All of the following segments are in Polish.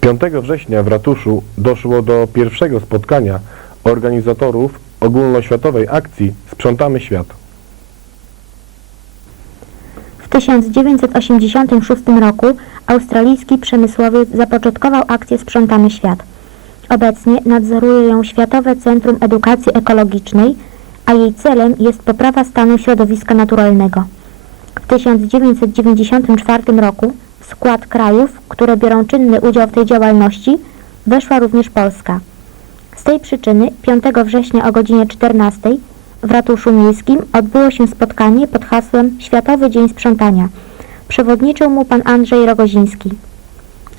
5 września w ratuszu doszło do pierwszego spotkania organizatorów ogólnoświatowej akcji Sprzątamy Świat. W 1986 roku australijski przemysłowiec zapoczątkował akcję Sprzątamy Świat. Obecnie nadzoruje ją Światowe Centrum Edukacji Ekologicznej, a jej celem jest poprawa stanu środowiska naturalnego. W 1994 roku w skład krajów, które biorą czynny udział w tej działalności, weszła również Polska. Z tej przyczyny 5 września o godzinie 14 w ratuszu miejskim odbyło się spotkanie pod hasłem Światowy Dzień Sprzątania. Przewodniczył mu pan Andrzej Rogoziński.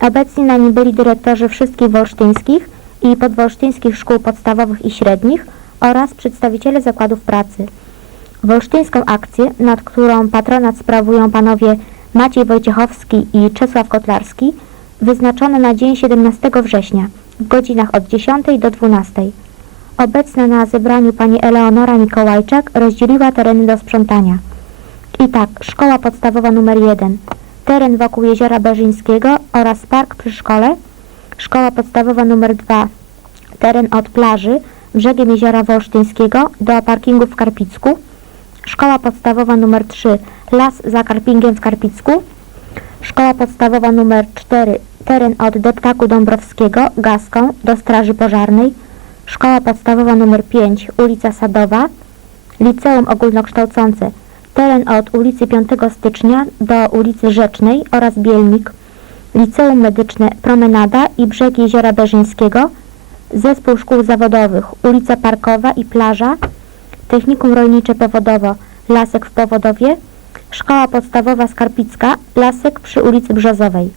Obecni na nim byli dyrektorzy wszystkich wolsztyńskich i podwolsztyńskich szkół podstawowych i średnich oraz przedstawiciele zakładów pracy. Wolsztyńską akcję, nad którą patronat sprawują panowie Maciej Wojciechowski i Czesław Kotlarski, wyznaczono na dzień 17 września w godzinach od 10 do 12. Obecna na zebraniu pani Eleonora Mikołajczak rozdzieliła tereny do sprzątania. I tak, szkoła podstawowa nr 1, teren wokół jeziora Berzyńskiego oraz park przy szkole, szkoła podstawowa nr 2, teren od plaży brzegiem jeziora Wolsztyńskiego do parkingu w Karpicku, szkoła podstawowa nr 3, las za karpingiem w Karpicku, szkoła podstawowa nr 4, teren od deptaku Dąbrowskiego, Gaską do straży pożarnej, Szkoła podstawowa nr 5, ulica Sadowa, Liceum Ogólnokształcące, teren od ulicy 5 stycznia do ulicy Rzecznej oraz Bielnik, Liceum Medyczne Promenada i Brzeg Jeziora Berzyńskiego, Zespół Szkół Zawodowych, ulica Parkowa i Plaża, Technikum Rolnicze Powodowo, Lasek w Powodowie, Szkoła Podstawowa Skarpicka, Lasek przy ulicy Brzozowej.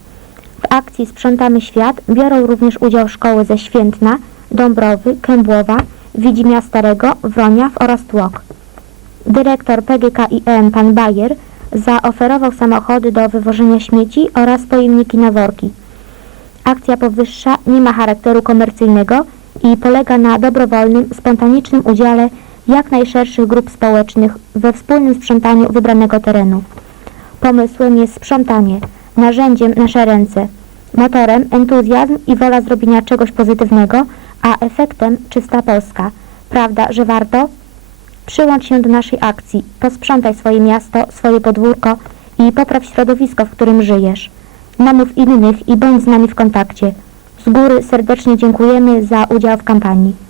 W akcji Sprzątamy Świat biorą również udział szkoły ze Świętna, Dąbrowy, Kębłowa, Widzimia Starego, Wroniaw oraz Tłok. Dyrektor PGKiM pan Bayer zaoferował samochody do wywożenia śmieci oraz pojemniki na worki. Akcja powyższa nie ma charakteru komercyjnego i polega na dobrowolnym, spontanicznym udziale jak najszerszych grup społecznych we wspólnym sprzątaniu wybranego terenu. Pomysłem jest sprzątanie, narzędziem nasze ręce, motorem entuzjazm i wola zrobienia czegoś pozytywnego, a efektem czysta Polska. Prawda, że warto? Przyłącz się do naszej akcji, posprzątaj swoje miasto, swoje podwórko i popraw środowisko, w którym żyjesz. Namów innych i bądź z nami w kontakcie. Z góry serdecznie dziękujemy za udział w kampanii.